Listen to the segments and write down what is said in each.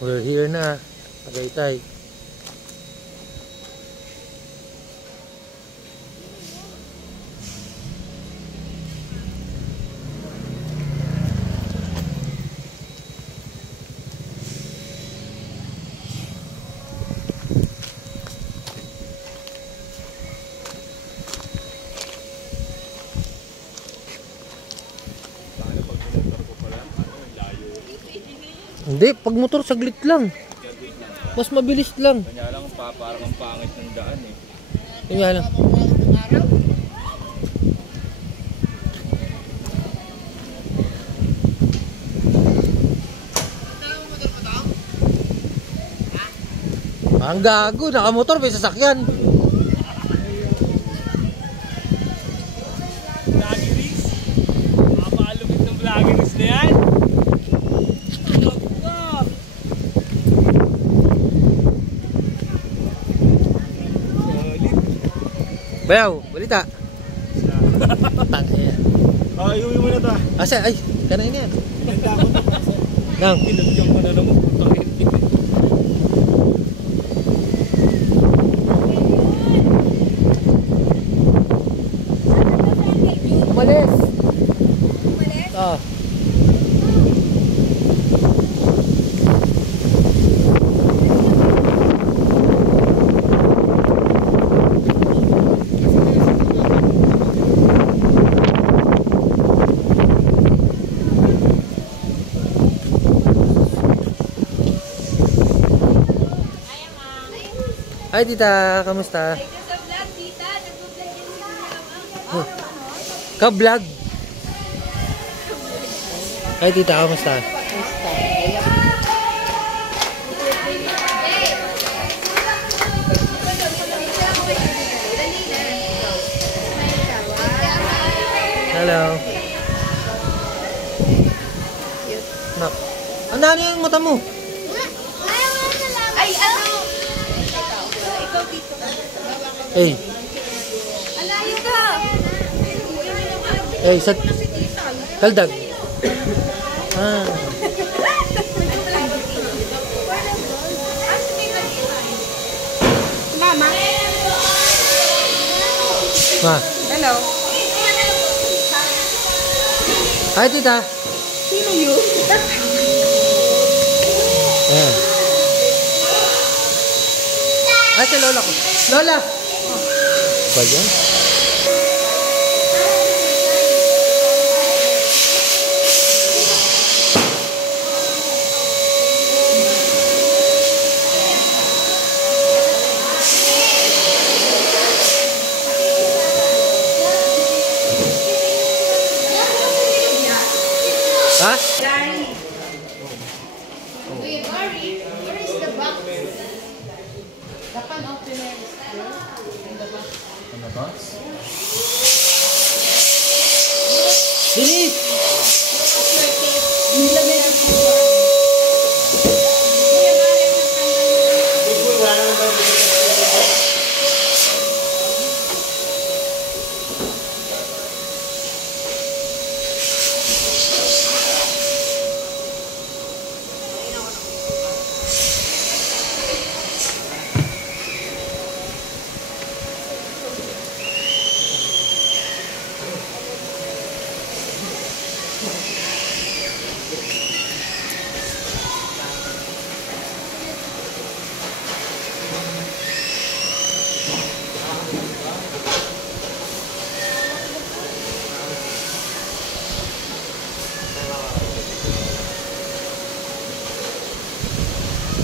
We're here na, Tagaytay. Hindi, pag motor saglit lang. Mas mabilis lang. Kanya lang, parang ang pangit ng daan eh. Kanya lang. Ang gago, nakamotor may sasakyan. Vloggeries? Makakalumit ng vloggeries na yan? Bayaw, balita. Tangina. Iuwi mo na ta. Asa, ay, kanain yan. Ganda ako na. Nang. Pinagyan ko na naman. Umalis. Umalis? Oo. Hi tita, kamusta? Ka-vlog, tita. Nag-vlog yan si Oh. Ka-vlog. Hi tita, kamusta? Hello. Nak. Ano yung mata mo? Ay, ano? Ikaw dito. Hey. Alayo ka. Hey, sa kaldag. Ah. Mama. Ma. Hello. Hi tita. Sino yun? Ayan. Ay, si lola ko. Lola! Ba yan? Ha? Gary. Wait, Gary, where is the box? The pan opener is there. In the box. In the box? Bilis! Nilagay ko sa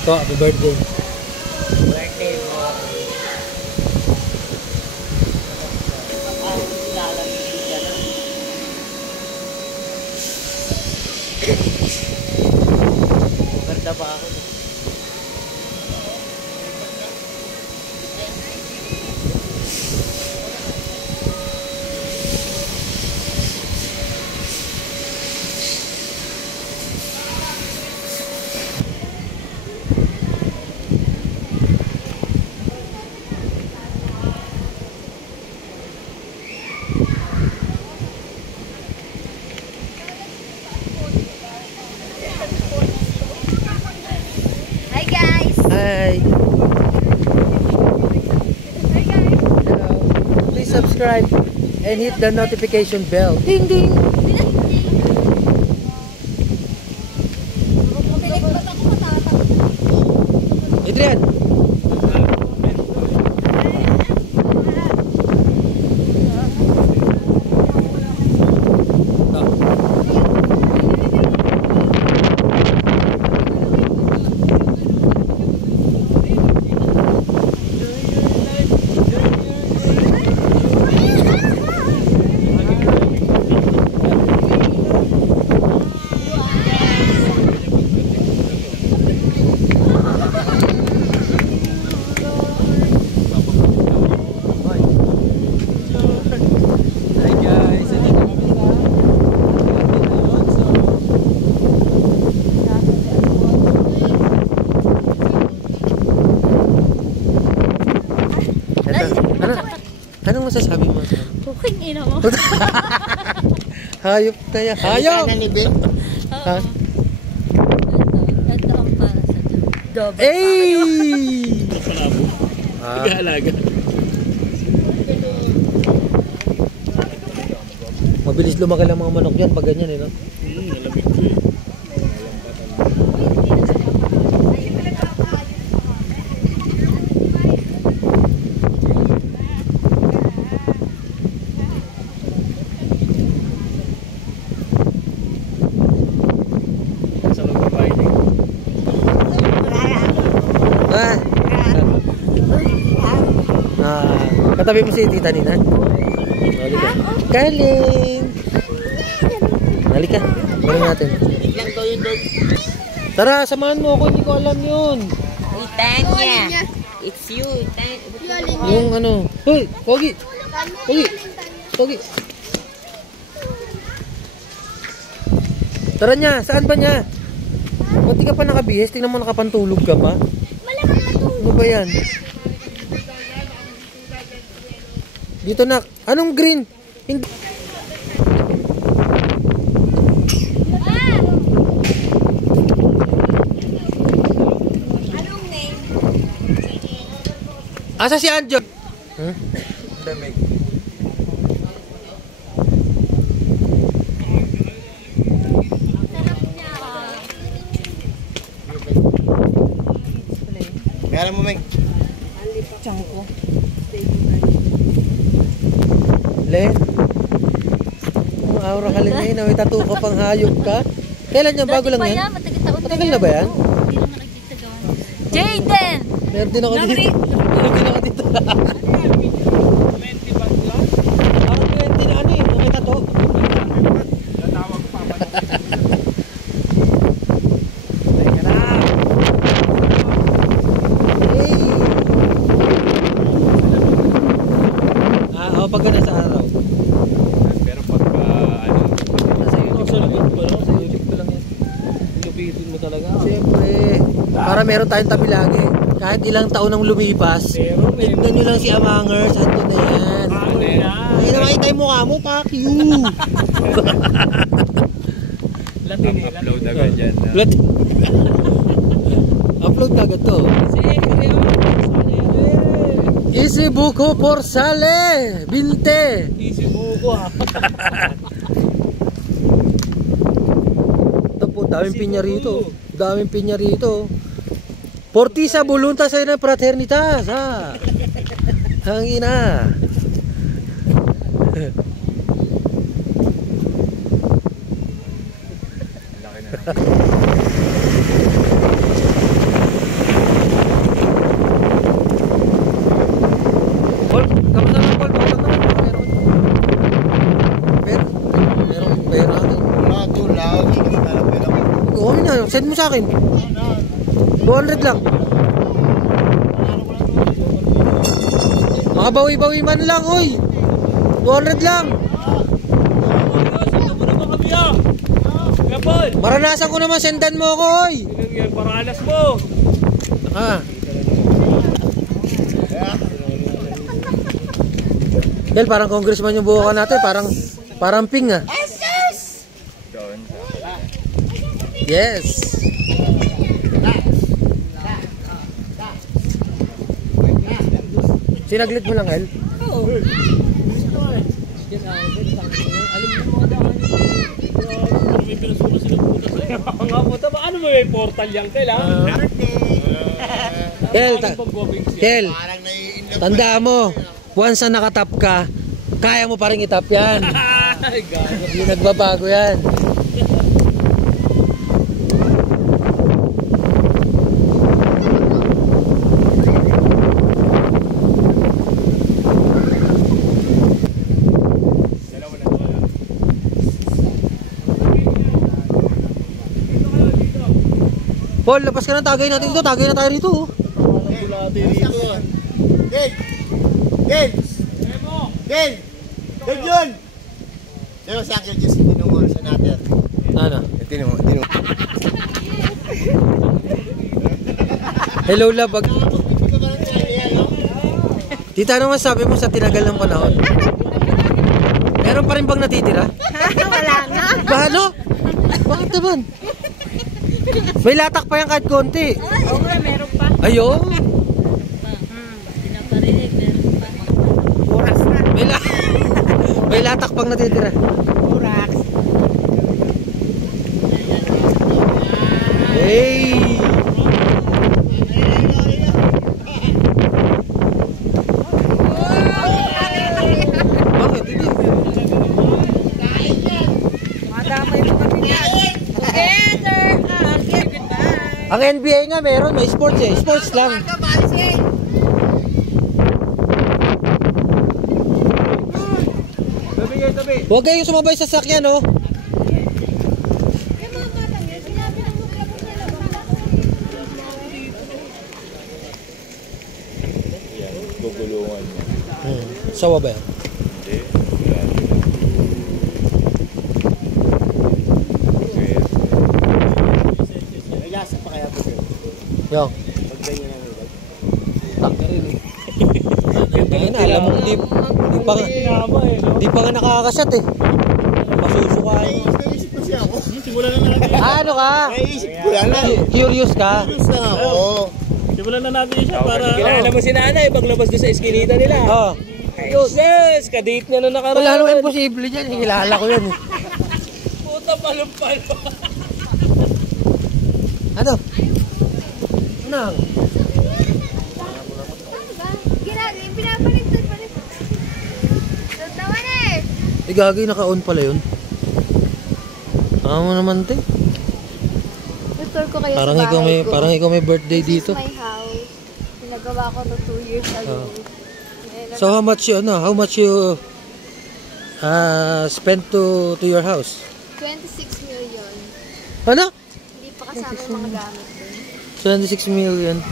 So, happy birthday. Birthday mo. Maganda pa ako. subscribe, and hit the notification bell. Ding ding! Adrian! Anong masasabi mo? Kuking ina mo. Hayop na yan. Hayop! Ha? Ito ang para sa double. Ey! Sa labo. Nag-aalaga. Mabilis lumagal ang mga manok yan pag ganyan eh, no? Nalamig ko eh. Sa loob ng bahay niya. Katabi mo si Tita Nina. Halika. Galing! Halika. Galing natin. Tara, samahan mo ako. Hindi ko alam yun. Tanya. It's you. Yung ano. Hoy! Pogi! Pogi! Pogi! Tara niya. Saan ba niya? Ba't di ka pa nakabihis? Tingnan mo nakapantulog ka pa. Ano ba yan? Dito na. Anong green? Hindi. Anong name? Asa si Anjo? Huh? Damig. Meron mo, Meg. Changko. Len? Ang aura ka lang ngayon. May tattoo ka pang hayop ka. Kailan yan? Bago lang yan? Matagal na ba yan? Jaden! Meron din ako dito. Meron din ako dito. 20 ba lang? Parang 20 na ano eh. May tattoo. Natawag pa. Pagka nasa araw. Pero pag ano, Nasa YouTube sa labas lang. ba lang? Sa YouTube ko lang yan. Lupitin mo talaga. Siyempre. Para meron tayong tabi lagi. Kahit ilang taon nang lumipas. Pero may Tignan nyo lang si Amangers. Ando na yan. ano yan? Ay, nakita yung mukha mo. Fuck you. Latin eh. Upload agad yan. Blood. Upload na agad to. Easy buko por sale. 20. Easy buko ha. Ito po, daming pinya rito. Daming pinya rito. Fortisa voluntas ay ng fraternitas, ha. Hangina. Laki na. Paul, kamusta na Paul? Paul, meron. Meron pera. Oo na, send mo sa akin. 200 lang. Makabawi-bawi man lang, oy. 200 lang. Sendo mo naman kami ah. Kapal. Maranasan ko naman, sendan mo ako, oy. Ilang yan, paranas mo. Ah. Del, parang congressman yung buho ka natin. Parang ping ah. Yes. Sinaglit mo lang, El? Oo. Alam mo mga daan yun. May pinasuka sila puta sa'yo. Nga puta, paano mo may portal yan, Kel, ha? Kel, tandaan mo, once na nakatap ka, kaya mo pa rin itap yan. Ay, gago. Hindi nagbabago yan. Paul, labas ka na, tagay natin dito. Tagay na tayo dito. Del! Del! Del! Del yun! Pero sa akin, just tinungon sa natin. Ano? Tinungon. Hello, love. Tita, ano masabi mo sa tinagal ng panahon? Meron pa rin bang natitira? Wala na. Paano? Bakit naman? May latak pa yan kahit konti. Oo nga, meron pa. Ayun. Pinaparinig, meron pa. Oras na. May latak pang natitira. Oras. Hey! Bakit? Hindi. Madama yung mga pinag. Together. Goodbye. Ang NBA nga meron, may sports eh. Sports lang. Huwag kayong sumabay sa sakyan, oh. Gugulungan mo. Sawa ba yan? Nagasa pa kaya po sir? Yo. Pag ganyan ang ulit. Taka rin eh. Ganyan na, alam mo, di pa nga nakakasat eh. Masusukain. Naisip ko siya ako. Simulan na natin. Ano ka? Naisip ko yan lang. Curious ka? Curious lang ako. Simulan na natin siya para... Kilala mo si nanay paglabas doon sa eskinita nila. Oo. Yes! Kadate niya na nakaraan. Wala naman imposible dyan. Hihilala ko yan eh. Puta palong-palo. Ano? Ano? Pinapaliktad pa rin. Tatawan eh. Gagay, naka-on pala yun. Tama naman, te. Tutor ko kayo Parang sa bahay ko. parang ikaw may birthday dito. This is my house. Pinagawa ko to 2 years ago. So how much you spent to your house? 26 million. Ano? Hindi pa kasama yung mga gamit dun. 26 million.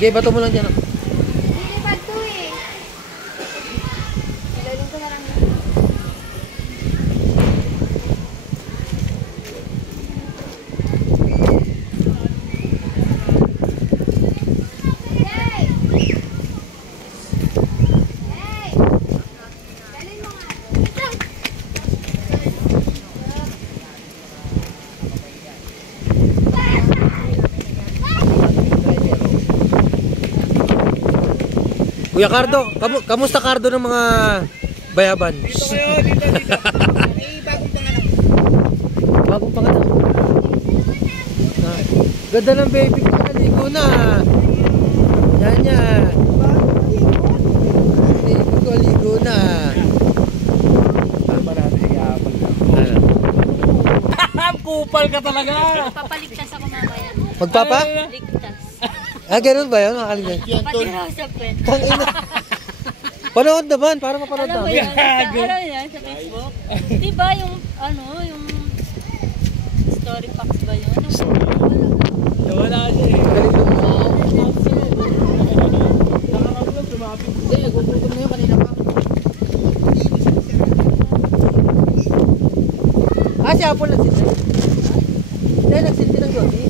Okay, bato mo lang dyan. Hindi pa ito eh. Ilalim ko na lang. Hey! Hey! Dalhin mo nga. Kuya Cardo, kamusta Cardo ng mga bayaban? Dito kayo, dito. Bagong panganak. Ganda ng baby ko, naligo na. Yan. Baby ko, ligo na. Ano ba natin i-aapal lang? Kupal ka talaga! Papaligtas ako mamaya. Magpapa? Ligtas. Ganun ba yun? Makaligay. Patiraw sa pen. Tangina. Panood naman, para mapanood Alam mo namin. yan? Alam yan sa Facebook? Di ba yung, yung story packs ba yun? Wala siya eh. Galing doon. Nakarap lang, tumapit. Hindi, nagugutom na yun kanina pa. Si Apple nagsinti. Hindi, nagsinti ng Yossi.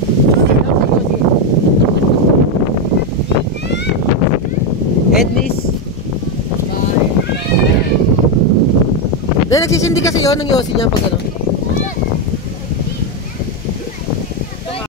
Ednis. Hindi, nagsisindi kasi yun ng Yossi niya pag ano.